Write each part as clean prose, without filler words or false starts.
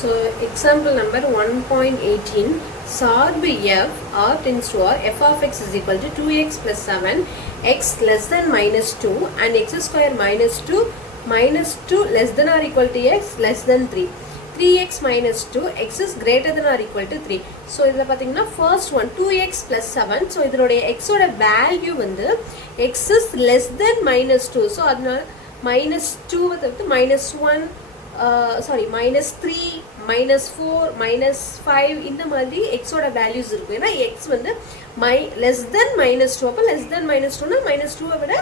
So example number 1.18, சார்பு f r tends to r f of x is equal to 2x plus 7 x less than minus 2 and x square minus 2 less than or equal to x less than 3. 3x minus 2 x is greater than or equal to 3. So இதில் பார்த்தீங்கன்னா first one 2x plus 7. So இதனுடைய x ஓட value வந்து x is less than minus 2. So அதனால minus 2 வந்து minus 1 minus 3 minus 4 minus 5 இந்த மாதிரி x ஓட வேல்யூஸ் இருக்கும். ஏன்னா x வந்து less than minus 2, அப்போ less than minus 2னா minus 2 விட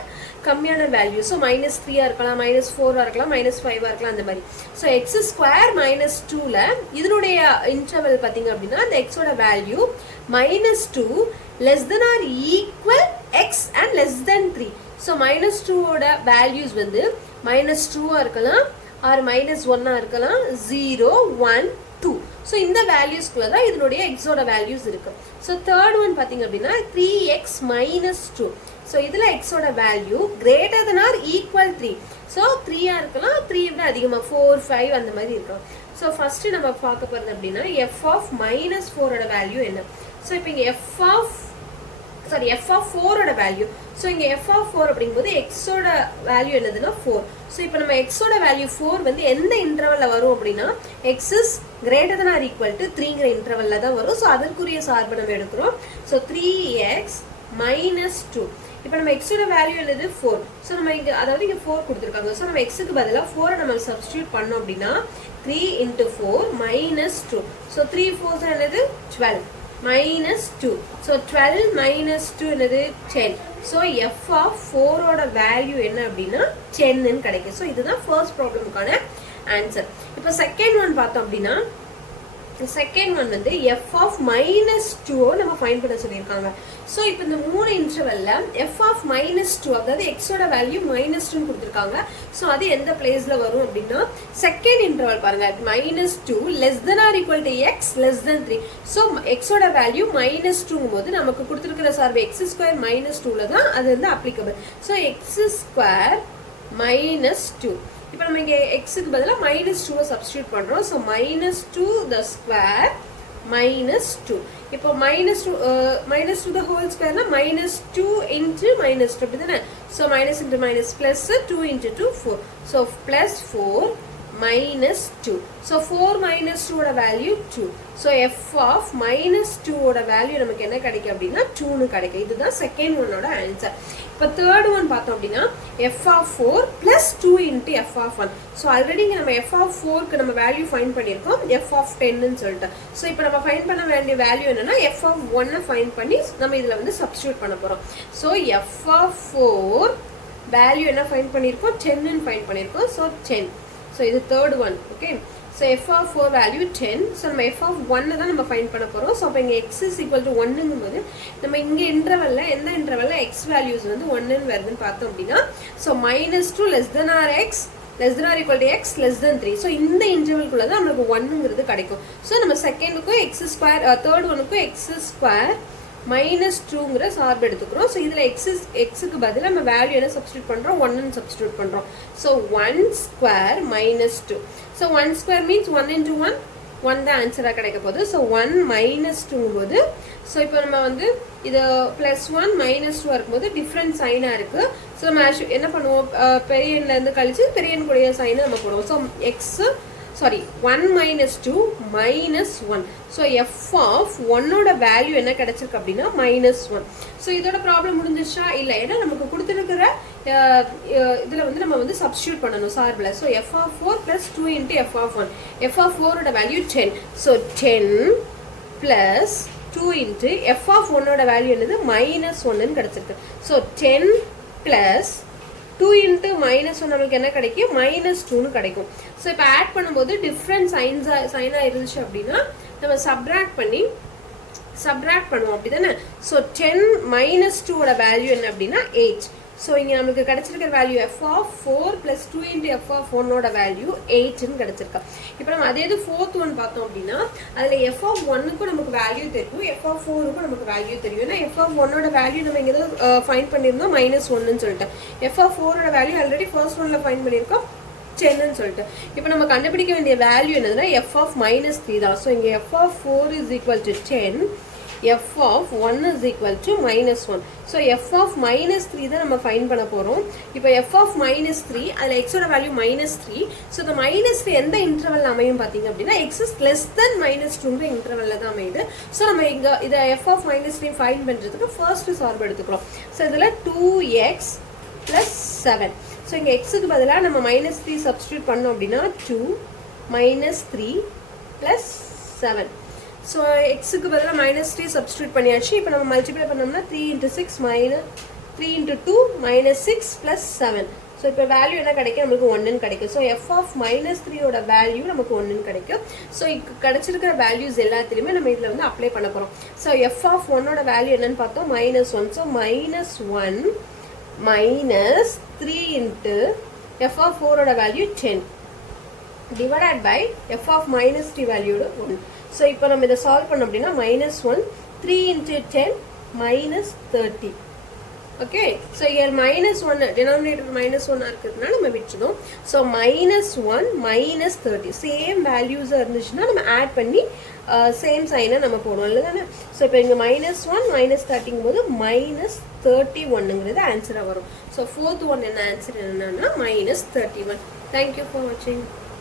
கம்மியான வேல்யூ. ஸோ minus 3 இருக்கலாம், minus 4 இருக்கலாம், minus 5 இருக்கலாம், அந்த மாதிரி. ஸோ x ஸ்கொயர் minus 2ல இதனுடைய இன்டர்வல் பார்த்தீங்க அப்படின்னா அந்த x ஓட value minus 2 less than or equal x and less than 3. So minus 2 ஓட வேல்யூஸ் வந்து minus 2 இருக்கலாம் or minus 1 இருக்கலாம், 0 1 2. ஸோ இந்த வேல்யூஸ்குள்ள தான் இதனுடைய x ஓட வேல்யூஸ் இருக்கு. ஸோ தேர்ட் ஒன் பார்த்தீங்க அப்படின்னா 3x minus 2. ஸோ இதில் x ஓட value greater than or equal 3. So 3 இருக்கலாம், 3 விட அதிகமாக 4 5 அந்த மாதிரி இருக்கும். ஸோ ஃபர்ஸ்ட் நம்ம பார்க்க போகிறது அப்படின்னா f of minus 4 ஓட வேல்யூ என்ன. ஸோ இப்போ இங்கே f of 4 ஓட வேல்யூ. ஸோ இங்கே f of 4 அப்படிங்கும்போது x ஓட வேல்யூ என்னதுன்னா 4. ஸோ இப்போ நம்ம x ஓட வேல்யூ 4 வந்து எந்த இன்டர்வல்ல வரும் அப்படின்னா x is greater than or equal to 3ங்கிற இன்டர்வல்ல தான் வரும். ஸோ அதற்குரிய சார்பு நம்ம எடுக்கிறோம். So 3x minus 2. இப்போ நம்ம x ஓட வேல்யூ என்னது 4. ஸோ நம்ம இங்கே அதாவது இங்கே 4 கொடுத்துருக்காங்க. ஸோ நம்ம x-க்கு பதிலாக 4 நம்ம சப்ஸ்டியூட் பண்ணோம் அப்படின்னா 3 into 4 minus 2. ஸோ 3 4 என்னது 12 minus 2. So 12 minus 2 என்னது 10. So f of 4 ஓட வேல்யூ என்ன அப்படின்னா 10 ன்னு கிடைக்கும். So இதுதான் ஃபர்ஸ்ட் ப்ராப்ளமுக்கான ஆன்சர். இப்போ செகண்ட் ஒன் பார்த்தோம் அப்படின்னா செகண்ட் ஒன் வந்து f of minus 2 நம்ம ஃபைண்ட் பண்ண சொல்லியிருக்காங்க. ஸோ இப்போ இந்த 3 இன்டர்வல்ல f of minus 2 அதாவது x ஓட வேல்யூ minus 2 கொடுத்துருக்காங்க. ஸோ அது எந்த பிளேஸ்ல வரும் அப்படின்னா செகண்ட் இன்டர்வல் பாருங்க, minus 2 less than or equal to x less than 3. So x ஓட வேல்யூ minus 2 போது நமக்கு கொடுத்துருக்கிற சார்பு x ஸ்கொயர் minus 2ல தான் அது வந்து applicable. So x square minus 2. இப்போ நம்ம இங்கே x-க்கு பதிலாக minus 2 சப்ஸ்டியூட் பண்ணுறோம். So minus 2 the square minus 2. இப்போ minus 2 the whole square னா minus 2 into minus 2 அப்படி தானே. So minus into minus plus 2 into 2 4. So plus 4 minus 2. So 4 minus 2 ஓட value 2. So f of minus 2 ஓட வேல்யூ நமக்கு என்ன கிடைக்கும் அப்படின்னா 2ன்னு கிடைக்கும். இதுதான் செகண்ட் ஒன்னோட ஆன்சர். இப்போ தேர்ட் ஒன் பார்த்தோம் அப்படின்னா f of 4 plus 2 into f of 1. So already இங்கே நம்ம f of 4க்கு நம்ம வேல்யூ ஃபைண்ட் பண்ணியிருக்கோம் f of 10ன்னு சொல்லிட்டு. ஸோ இப்போ நம்ம ஃபைண்ட் பண்ண வேண்டிய வேல்யூ என்னன்னா f of 1 ஃபைண்ட் பண்ணி நம்ம இதில் வந்து சப்ஸ்டியூட் பண்ண போகிறோம். ஸோ f of 4 வேல்யூ என்ன ஃபைண்ட் பண்ணியிருக்கோம் 10ன்னு ஃபைண்ட் பண்ணியிருக்கோம். ஸோ 10. ஸோ இது third one. Okay. So f of 4 value 10. So நம்ம f of 1 தான் நம்ம ஃபைண்ட் பண்ண போகிறோம். ஸோ அப்போ இங்கே x is equal to 1ங்கும் போது நம்ம இங்கே இன்டர்வல்ல எந்த இன்டர்வல்ல x வேல்யூஸ் வந்து 1ன்னு வருதுன்னு பார்த்தோம் அப்படின்னா so minus 2 less than or x less than or equal to x less than 3. So இந்த இன்டர்வல்குள்ள தான் நமக்கு 1ங்கிறது கிடைக்கும். ஸோ நம்ம செகண்டுக்கும் x ஸ்கொயர் தேர்ட் ஒனுக்கும் x ஸ்கொயர் minus 2ங்கிற சார்பு எடுத்துக்கிறோம். ஸோ இதில் எக்ஸுக்கு பதிலாக நம்ம வேல்யூ என்ன சப்ஸ்டியூட் பண்ணுறோம் 1ன்னு சப்ஸ்டியூட் பண்ணுறோம். So 1 square minus 2. So 1 square means 1 into 1 1 தான் ஆன்சராக கிடைக்க போகுது. ஸோ 1 minus 2ங்கும் போது ஸோ இப்போ நம்ம வந்து இது ப்ளஸ் 1 minus 2 இருக்கும்போது டிஃப்ரெண்ட் சைனாக இருக்குது. ஸோ நம்ம என்ன பண்ணுவோம் பெரிய எண்ணிலேருந்து கழிச்சு பெரிய எண் கூடிய சைனை நம்ம போடுவோம். So 1 minus 2 minus 1. So f of 1ஓட வேல்யூ என்ன கிடைச்சிருக்கு அப்படின்னா minus 1. ஸோ இதோட ப்ராப்ளம் முடிஞ்சிச்சா இல்லை, ஏன்னா நமக்கு கொடுத்துருக்கிற இதில் வந்து நம்ம வந்து சப்ஸ்டியூட் பண்ணணும் சார்பில். So f of 4 plus 2 into f of 1. f of 4ஓட value 10. So 10 plus 2 into f of 1ஓட வேல்யூ என்னது minus 1ன்னு கிடைச்சிருக்கு. ஸோ 10 plus 2 into minus 1 நமக்கு என்ன கிடைக்கும் minus 2ன்னு கிடைக்கும். ஸோ இப்போ ஆட் பண்ணும்போது டிஃப்ரெண்ட் சைனாக இருந்துச்சு அப்படின்னா நம்ம சப்ராக்ட் பண்ணுவோம் அப்படி தானே. ஸோ 10 minus 2ஓட வேல்யூ என்ன அப்படின்னா 8. ஸோ இங்கே நமக்கு கிடைச்சிருக்கிற value f of 4 plus 2 into f of 1ஓட வேல்யூ 8ன்னு கிடைச்சிருக்கா. இப்போ நம்ம அதே இது ஃபோர்த் ஒன் பார்த்தோம் அப்படின்னா அதில் f of 1க்கும் நமக்கு வேல்யூ தெரியும், f of 4க்கும் நமக்கு வேல்யூ தெரியும். ஏன்னா f of 1ஓட வேல்யூ நம்ம இங்கே தான் ஃபைண்ட் பண்ணியிருந்தோம் minus 1ன்னு சொல்லிட்டு. f of 4ஓட வேல்யூ ஆல்ரெடி ஃபர்ஸ்ட் ஒன்ல ஃபைண்ட் பண்ணியிருக்கோம் 10ன்னு சொல்லிட்டு இப்போ நம்ம கண்டுபிடிக்க வேண்டிய வேல்யூ என்னதுன்னா f of minus 3 தான். ஸோ இங்கே f of 4 is equal to 10, f of 1 is equal to minus 1. So f of minus 3 தான் நம்ம ஃபைண்ட் பண்ண போகிறோம். இப்போ f of minus 3 அதில் xோட வேல்யூ minus 3. ஸோ இந்த minus 3 எந்த இன்டர்வல் அமையும் பார்த்தீங்க அப்படின்னா x is less than minus 2ங்கிற இன்டர்வலில் தான் அமையுது. ஸோ நம்ம இங்கே இதை f of minus 3 ஃபைண்ட் பண்ணுறதுக்கு ஃபர்ஸ்ட் சால்வ் எடுத்துக்கிறோம். ஸோ இதில் 2x plus 7. ஸோ இங்கே எக்ஸுக்கு பதிலாக நம்ம minus 3 சப்ஸ்டியூட் பண்ணோம் அப்படின்னா 2 minus 3 plus 7. ஸோ எக்ஸுக்கு பதிலாக minus 3 சப்ஸ்டியூட் பண்ணியாச்சு. இப்போ நம்ம மல்டிப்ளை பண்ணோம்னா 3 into 6 minus 3 into 2 minus 6 plus 7. So இப்போ வேல்யூ என்ன கிடைக்கும், நமக்கு 1ன்னு கிடைக்கும். ஸோ f of minus 3யோட வேல்யூ நமக்கு 1ன்னு கிடைக்கும். ஸோ இப்போ கிடைச்சிருக்கிற வேல்யூஸ் எல்லாத்துலேயுமே நம்ம இதில் வந்து அப்ளை பண்ண போகிறோம். ஸோ f of 1ஓட வேல்யூ என்னன்னு பார்த்தோம், -1. So -1 minus 3 into f of 4ஓட value 10 divided by f of minus 3 value 1. So இப்போ நம்ம இதை சால்வ் பண்ணோம் அப்படின்னா -1 3 into 10 minus 30. Okay, so year -1 denominator -1 இருக்கிறதுனால நம்ம விட்டுருந்தோம். ஸோ -1 minus 30 சேம் வேல்யூஸாக இருந்துச்சுன்னா நம்ம ஆட் பண்ணி சேம் சைனை நம்ம போடுவோம் இல்லை தானே. ஸோ இப்போ இங்கே -1 minus 30ங்கும் போது -31ங்கிறது ஆன்சராக வரும். ஸோ 4th ஒன் என்ன ஆன்சர் என்னன்னா -31. தேங்க்யூ ஃபார் வாட்சிங்.